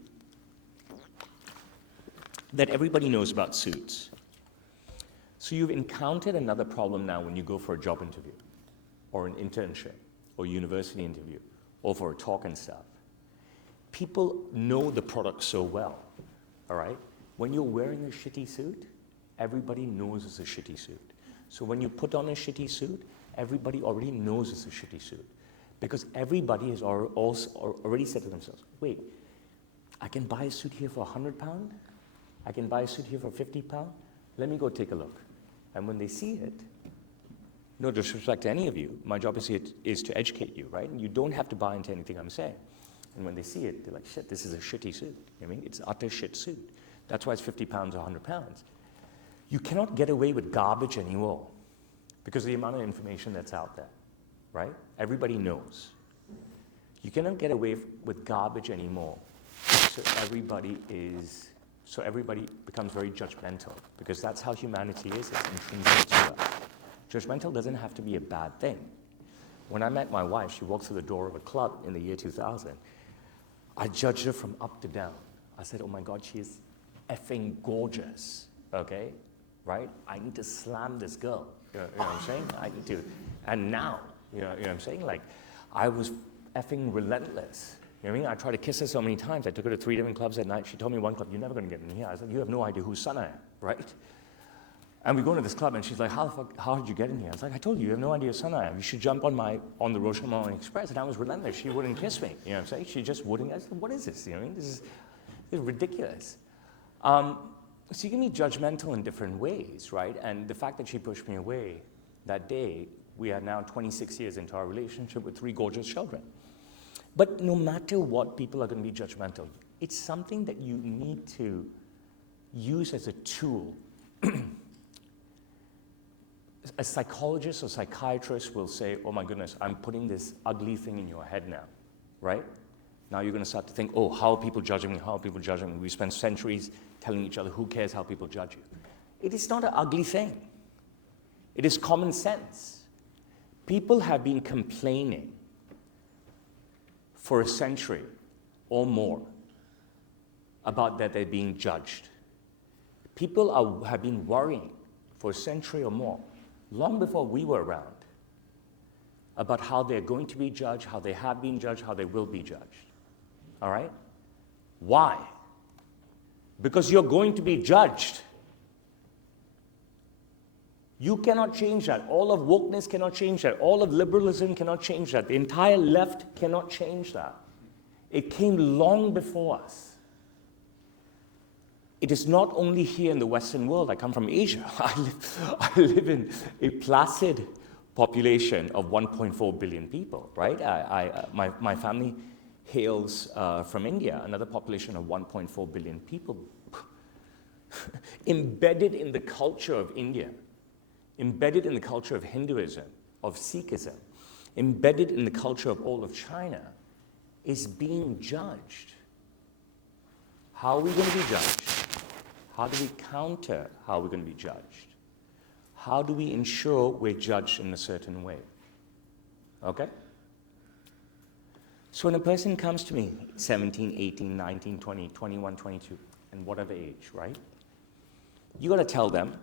that everybody knows about suits. So you've encountered another problem now when you go for a job interview, or an internship, or university interview, or for a talk and stuff. People know the product so well, all right? When you're wearing a shitty suit, everybody knows it's a shitty suit. So when you put on a shitty suit, everybody already knows it's a shitty suit. Because everybody has already said to themselves, wait, I can buy a suit here for £100? I can buy a suit here for £50? Let me go take a look. And when they see it, no disrespect to any of you, my job is to educate you, right? And you don't have to buy into anything I'm saying. And when they see it, they're like, shit, this is a shitty suit. I mean, it's utter shit suit. That's why it's £50 or £100. You cannot get away with garbage anymore because of the amount of information that's out there, right? Everybody knows. You cannot get away with garbage anymore. So everybody becomes very judgmental because that's how humanity is. It's intrinsic to us. Judgmental doesn't have to be a bad thing. When I met my wife, she walked through the door of a club in the year 2000. I judged her from up to down. I said, oh my God, she is effing gorgeous, okay? Right? I need to slam this girl. You know what I'm saying? I need to. And now, you know what I'm saying? Like, I was effing relentless. You know what I mean? I tried to kiss her so many times. I took her to 3 different clubs at night. She told me one club, you're never going to get in here. I said, you have no idea whose son I am, right? And we go into this club, and she's like, how did you get in here? I was like, I told you, you have no idea whose son I am. You should jump on the Rochemont Express. And I was relentless. She wouldn't kiss me. You know what I'm saying? She just wouldn't. I said, what is this? You know what I mean? This is ridiculous. So you can be judgmental in different ways, right? And the fact that she pushed me away that day, we are now 26 years into our relationship with 3 gorgeous children. But no matter what, people are going to be judgmental. It's something that you need to use as a tool. A psychologist or psychiatrist will say, oh my goodness, I'm putting this ugly thing in your head now, right? Now you're going to start to think, oh, how are people judging me? How are people judging me? We spend centuries telling each other, who cares how people judge you? It is not an ugly thing. It is common sense. People have been complaining for a century or more about that they're being judged. People have been worrying for a century or more, long before we were around, about how they're going to be judged, how they have been judged, how they will be judged. All right? Why? Because you're going to be judged. You cannot change that. All of wokeness cannot change that. All of liberalism cannot change that. The entire left cannot change that. It came long before us. It is not only here in the Western world. I come from Asia. I live in a placid population of 1.4 billion people, right? My family hails from India, another population of 1.4 billion people. Embedded in the culture of India, embedded in the culture of Hinduism, of Sikhism, embedded in the culture of all of China, is being judged. How are we going to be judged? How do we counter how we're going to be judged? How do we ensure we're judged in a certain way? Okay? So when a person comes to me, 17, 18, 19, 20, 21, 22, and whatever age, right? You got to tell them,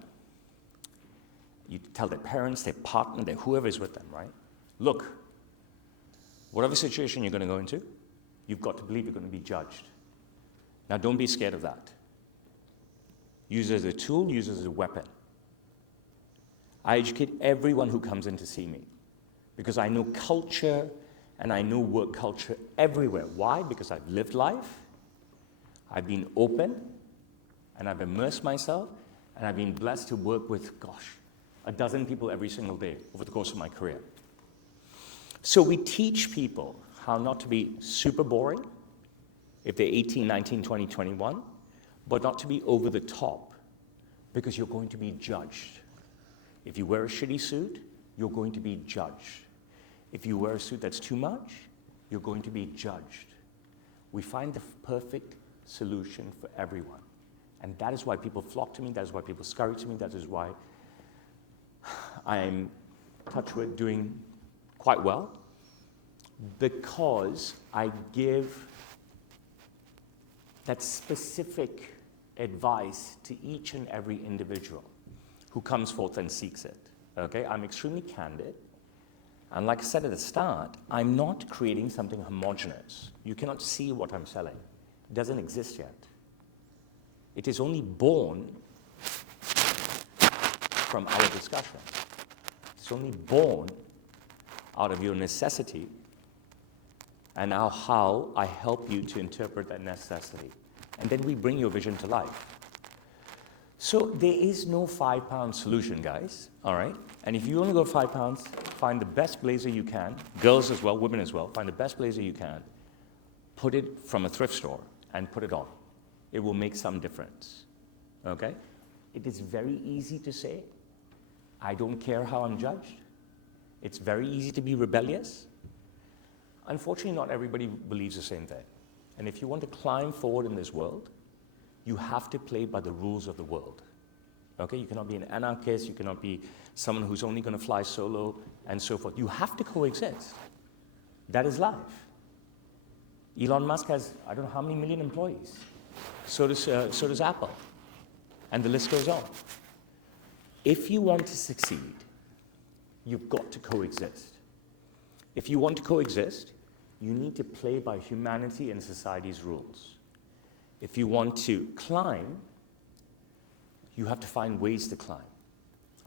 you tell their parents, their partner, their whoever is with them, right? Look, whatever situation you're going to go into, you've got to believe you're going to be judged. Now, don't be scared of that. Use it as a tool, use it as a weapon. I educate everyone who comes in to see me because I know culture and I know work culture everywhere. Why? Because I've lived life, I've been open, and I've immersed myself, and I've been blessed to work with, a dozen people every single day over the course of my career. So we teach people how not to be super boring if they're 18, 19, 20, 21, but not to be over the top because you're going to be judged. If you wear a shitty suit, you're going to be judged. If you wear a suit that's too much, you're going to be judged. We find the perfect solution for everyone. And that is why people flock to me, that is why people scurry to me, that is why I'm, touch wood, doing quite well, because I give that specific advice to each and every individual who comes forth and seeks it. Okay, I'm extremely candid. And like I said at the start, I'm not creating something homogeneous. You cannot see what I'm selling. It doesn't exist yet. It is only born from our discussion. It's only born out of your necessity and now how I help you to interpret that necessity. And then we bring your vision to life. So there is no £5 solution, guys, all right? And if you only got £5, find the best blazer you can, girls as well, women as well, find the best blazer you can, put it from a thrift store and put it on. It will make some difference, okay? It is very easy to say, I don't care how I'm judged. It's very easy to be rebellious. Unfortunately, not everybody believes the same thing. And if you want to climb forward in this world, you have to play by the rules of the world. Okay, you cannot be an anarchist, you cannot be someone who's only going to fly solo, and so forth. You have to coexist. That is life. Elon Musk has, I don't know how many million employees. So does Apple. And the list goes on. If you want to succeed, you've got to coexist. If you want to coexist, you need to play by humanity and society's rules. If you want to climb, you have to find ways to climb.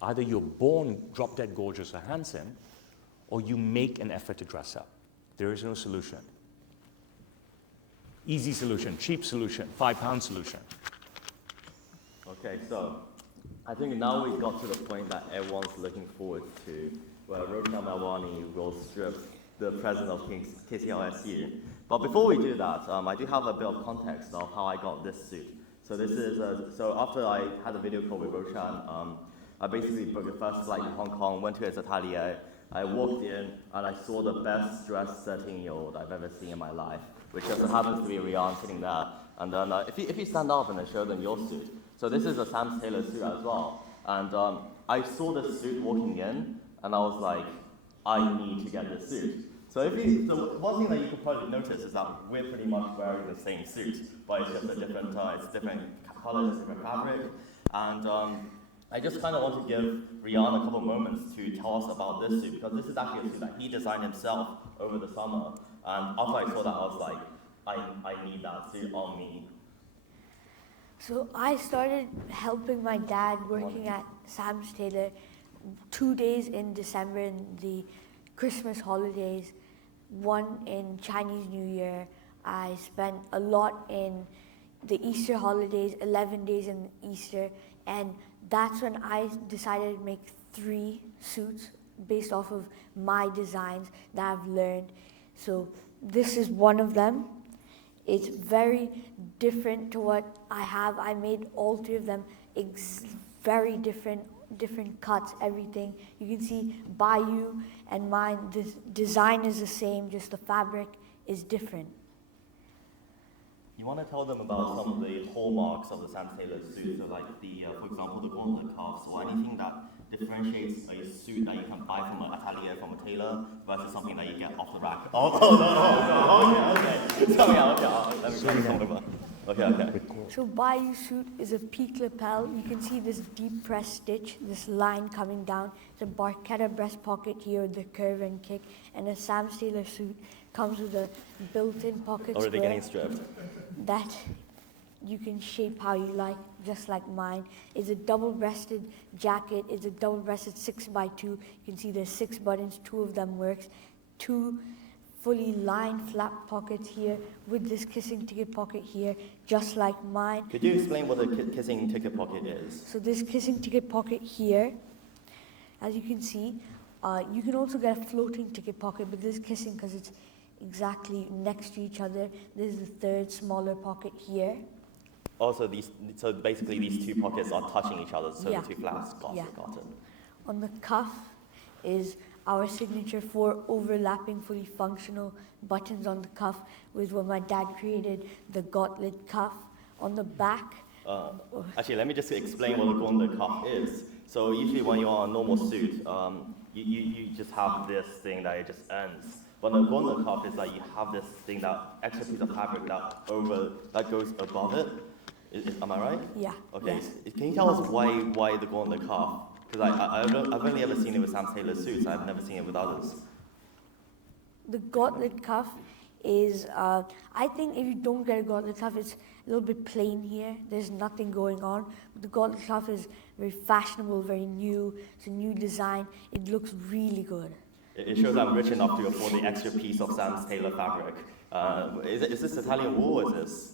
Either you're born drop-dead gorgeous or handsome, or you make an effort to dress up. There is no solution. Easy solution, cheap solution, £5 solution. Okay, so I think now we got to the point that everyone's looking forward to, where Roshan Melwani will strip the president of KCLSU. But before we do that, I do have a bit of context of how I got this suit. So this is, so after I had a video call with Roshan, I basically booked the first flight to Hong Kong, went to his atelier, I walked in, and I saw the best dressed 13-year-old I've ever seen in my life, which just happens to be Rian sitting there. And then if you stand up and I show them your suit. So this is a Sam Taylor suit as well. And I saw this suit walking in, and I was like, I need to get this suit. So one thing that you could probably notice is that we're pretty much wearing the same suit, but it's just a different, it's different colors, different fabric. And I just kind of want to give Rian a couple moments to tell us about this suit, because this is actually a suit that he designed himself over the summer. And after I saw that, I was like, I need that suit on me. So I started helping my dad working at Sam's Taylor 2 days in December in the Christmas holidays, one in Chinese New Year. I spent a lot in the Easter holidays, 11 days in Easter, and that's when I decided to make 3 suits based off of my designs that I've learned. So this is one of them. It's very different to what I have. I made all 3 of them very different cuts, everything. You can see Bayou and mine, the design is the same, just the fabric is different. You want to tell them about some of the hallmarks of the Sam Taylor suit, so like for example, the gauntlet cuffs, or anything that differentiates a suit that you can buy from an atelier, from a tailor, versus something that you get off the rack. Okay. Sorry, let me try this over. Okay. So Bayou suit is a peak lapel. You can see this deep press stitch, this line coming down. It's a Barchetta breast pocket here with the curve and kick, and a Sam Taylor suit comes with a built-in pocket Already square getting stripped. that you can shape how you like, just like mine. It's a double-breasted jacket. It's a double-breasted 6x2. You can see there's 6 buttons, 2 of them works. 2 fully lined flap pockets here with this kissing ticket pocket here, just like mine. Could you explain what the kissing ticket pocket is? So this kissing ticket pocket here, as you can see, you can also get a floating ticket pocket, but this is kissing because it's exactly next to each other. This is the 3rd smaller pocket here. Also, so basically these 2 pockets are touching each other, so Yeah. the 2 flaps. Got it. On the cuff is our signature 4 overlapping, fully functional buttons on the cuff with what my dad created, the gauntlet cuff. On the back, Actually, let me just explain what a gauntlet cuff is. So usually when you're on a normal suit, you just have this thing that it just ends. But a gauntlet cuff is like you have this thing, that extra piece of fabric that goes above it. Am I right? Yeah. Okay, Yeah. can you tell us why the gauntlet cuff? Because I've only ever seen it with Sam Taylor suits, I've never seen it with others. The gauntlet cuff is, I think if you don't get a gauntlet cuff, it's a little bit plain here. There's nothing going on. But the gauntlet cuff is very fashionable, very new. It's a new design. It looks really good. It shows I'm rich enough to afford the extra piece of Sam Taylor fabric. Is this Italian wool or is this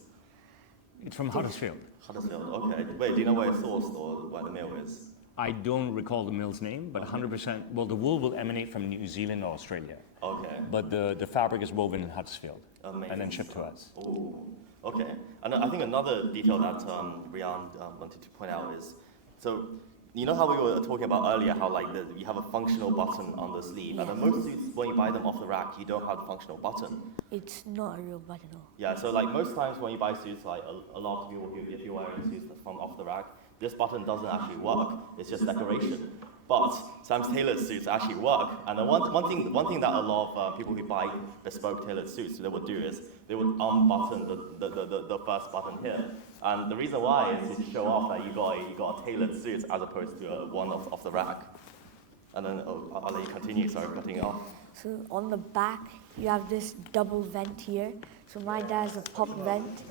It's from Huddersfield. Huddersfield? Okay. Wait, do you know where it's sourced or where the mill is? I don't recall the mill's name, but 100%, well, the wool will emanate from New Zealand or Australia. Okay. But the fabric is woven in Huddersfield Amazing. and then shipped to us. Oh, okay. And I think another detail that Rian wanted to point out is, so you know how we were talking about earlier, how like you have a functional button on the sleeve, and then most suits, when you buy them off the rack, you don't have the functional button. It's not a real button. Yeah, so like most times when you buy suits, like a lot of people, if you're wearing suits from off the rack, this button doesn't actually work. It's just decoration. But Sam Taylor's suits actually work. And the one thing that a lot of people who buy bespoke tailored suits they would do is they would unbutton the first button here. And the reason why is to show off that you got a tailored suit as opposed to one off the rack. And then I'll let you continue. Sorry, cutting it off. So on the back, you have this double vent here. So my dad has a pop vent.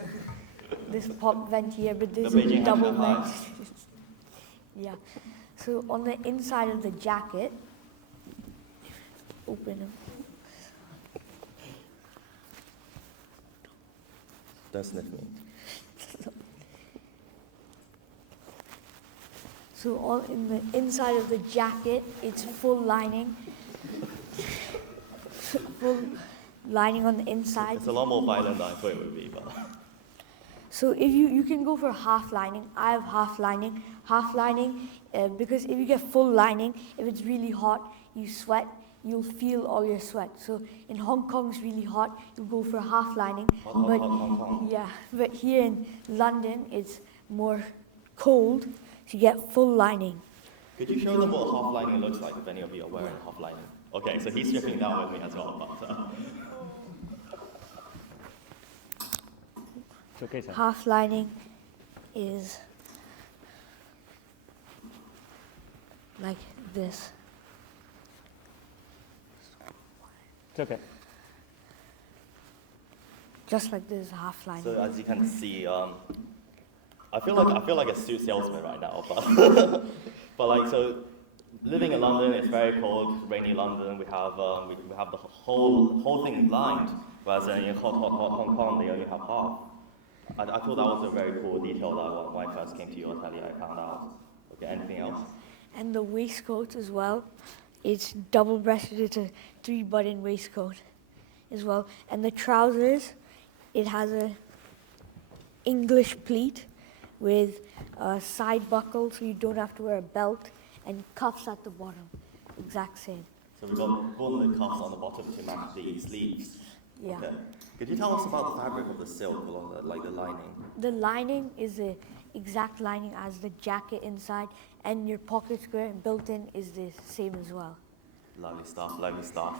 This pop vent here, but this is a double vent. Yeah. So on the inside of the jacket, open them. Don't sniff me. So in the inside of the jacket, it's full lining. Full lining on the inside. It's a lot more violent than I thought it would be, but. So if you can go for half lining. I have half lining. Half lining, because if you get full lining, if it's really hot, you sweat, you'll feel all your sweat. So in Hong Kong, it's really hot, you go for half lining. Hong Kong. Yeah, but here in London, it's more cold, so you get full lining. Could you show them what half lining looks like if any of you are wearing half lining? Okay, so he's stripping down with me as well, but. It's okay, sir. Half lining is like this. It's okay. Just like this, half lining. So as you can see, I feel like a suit salesman right now, but but like so, living in London, it's very cold, rainy London. We have the whole thing lined, whereas in hot Hong Kong they only have half. I thought that was a very cool detail that when I first came to your atelier I found out. Okay, anything else? And the waistcoat as well. It's double-breasted. It's a 3-button waistcoat as well. And the trousers, it has a English pleat with a side buckle, so you don't have to wear a belt, and cuffs at the bottom. Exact same. So we've got gauntlet cuffs on the bottom to match the sleeves. Yeah. Okay. Could you tell us about the fabric of the silk along like the lining? The lining is the exact lining as the jacket inside, and your pocket square built in is the same as well. Lovely stuff, lovely stuff.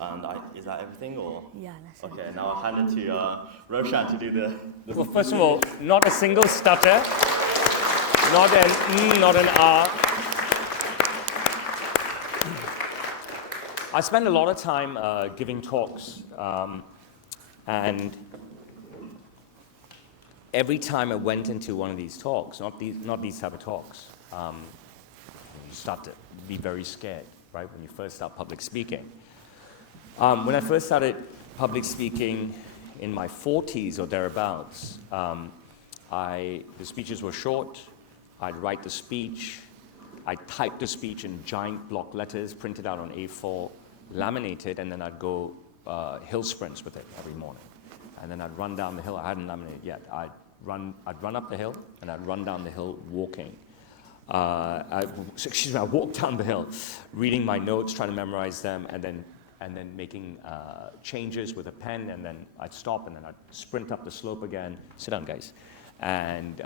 And is that everything or? Yeah, that's it. Okay, now I'll hand it to Roshan to do the Well, first of all, not a single stutter, not an not an R. I spend a lot of time giving talks, and every time I went into one of these talks, not these type of talks, you start to be very scared, right, when you first start public speaking. When I first started public speaking in my 40s or thereabouts, the speeches were short. I'd write the speech. I'd type the speech in giant block letters, printed out on A4, laminated, and then I'd go hill sprints with it every morning. And then I'd run down the hill. I hadn't laminated yet. I'd run up the hill, and I'd run down the hill walking. I walked down the hill, reading my notes, trying to memorize them, and then making changes with a pen, and then I'd stop, and then I'd sprint up the slope again. Sit down, guys. And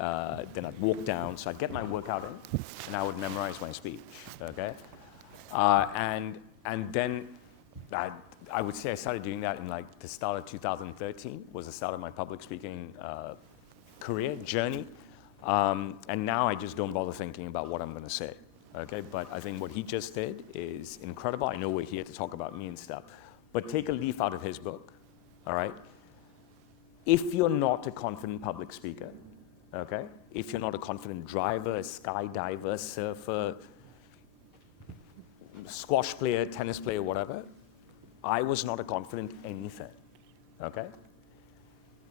then I'd walk down. So I'd get my workout in, and I would memorize my speech, okay? And then I would say I started doing that in like the start of 2013 was the start of my public speaking career journey. And now I just don't bother thinking about what I'm going to say. Okay, but I think what he just did is incredible. I know we're here to talk about me and stuff, but take a leaf out of his book, all right? If you're not a confident public speaker, okay, if you're not a confident driver, a skydiver, surfer, squash player, tennis player, whatever, I was not a confident anything, okay?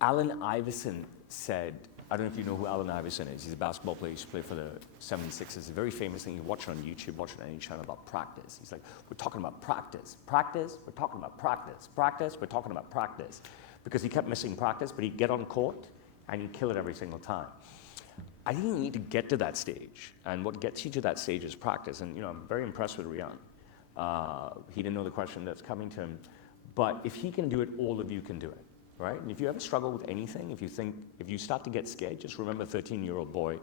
Allen Iverson said, I don't know if you know who Allen Iverson is. He's a basketball player. He used to play for the 76ers. It's a very famous thing. You watch it on YouTube, watch it on any channel about practice. He's like, we're talking about practice. Practice, we're talking about practice. Practice, we're talking about practice. Because he kept missing practice, but he'd get on court and he'd kill it every single time. I think you need to get to that stage. And what gets you to that stage is practice. And, you know, I'm very impressed with Rian. He didn't know the question that's coming to him. But if he can do it, all of you can do it. Right? And if you ever struggle with anything, if you start to get scared, just remember a 13-year-old boy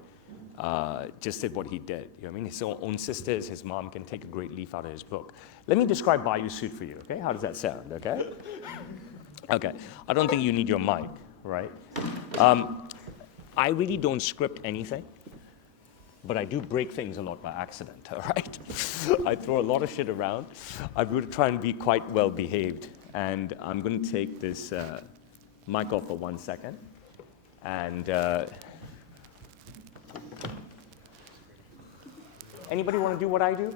just did what he did. You know what I mean? His own sisters, his mom can take a great leaf out of his book. Let me describe Bayou Suit for you, okay? How does that sound, okay? Okay. I don't think you need your mic, right? I really don't script anything, but I do break things a lot by accident, all right? I throw a lot of shit around. I'm going to try and be quite well behaved, and I'm going to take this mic off for 1 second. And anybody want to do what I do?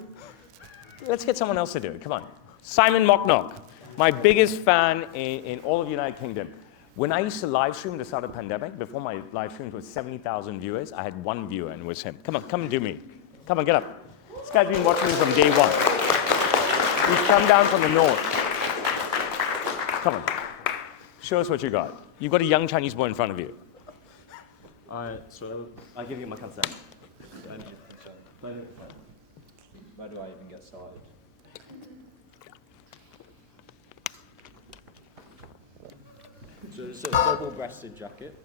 Let's get someone else to do it. Come on. Simon Mocknock, my biggest fan in all of the United Kingdom. When I used to live stream at the start of the pandemic, before my live streams was 70,000 viewers, I had one viewer, and it was him. Come on, come and do me. Come on, get up. This guy's been watching me from day one. He's come down from the north. Come on. Show us what you got. You've got a young Chinese boy in front of you. So I give you my consent. Where do I even get started? So it's a double-breasted jacket.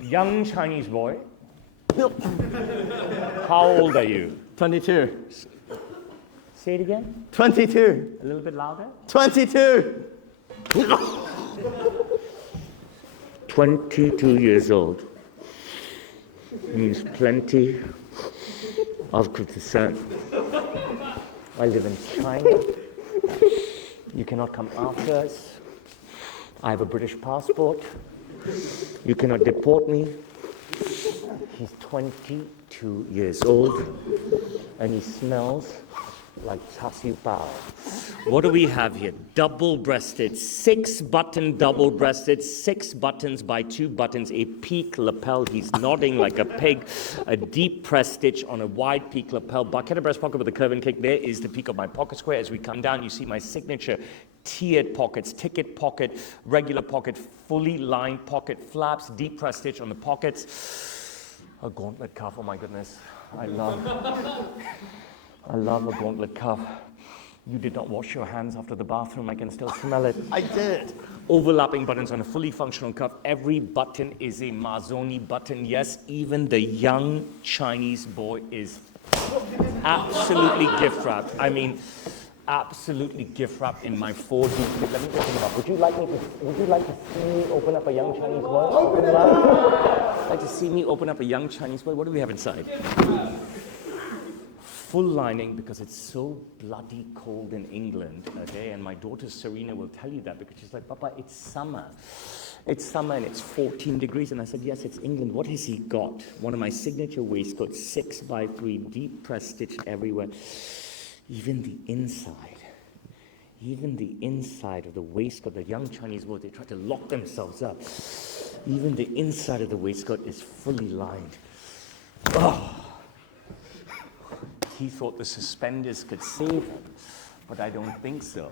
Young Chinese boy. How old are you? 22. Say it again. 22. A little bit louder. 22. 22 years old means plenty of concern. I live in China. You cannot come after us. I have a British passport. You cannot deport me. He's 22 years old and he smells like char siu bao. What do we have here? Double-breasted, 6-button double-breasted, 6 buttons by 2 buttons, a peak lapel. He's nodding like a pig, a deep press stitch on a wide peak lapel, bucket breast pocket with a curve and kick. There is the peak of my pocket square. As we come down, you see my signature tiered pockets, ticket pocket, regular pocket, fully lined pocket, flaps, deep press stitch on the pockets. A gauntlet cuff, oh my goodness. I love a gauntlet cuff. You did not wash your hands after the bathroom. I can still smell it. I did. Overlapping buttons on a fully functional cuff. Every button is a Mazzoni button. Yes, even the young Chinese boy is absolutely gift wrapped. I mean, absolutely gift wrapped in my 4D. Let me open it up. Would you like to see me open up a young Chinese boy? Open it up. Like to see me open up a young Chinese boy? What do we have inside? Full lining because it's so bloody cold in England, okay? And my daughter Serena will tell you that because she's like, Papa, it's summer. It's summer and it's 14 degrees. And I said, yes, it's England. What has he got? One of my signature waistcoats, 6x3, deep press stitched everywhere. Even the inside of the waistcoat, the young Chinese boys, they try to lock themselves up. Even the inside of the waistcoat is fully lined. Oh. He thought the suspenders could save him, but I don't think so.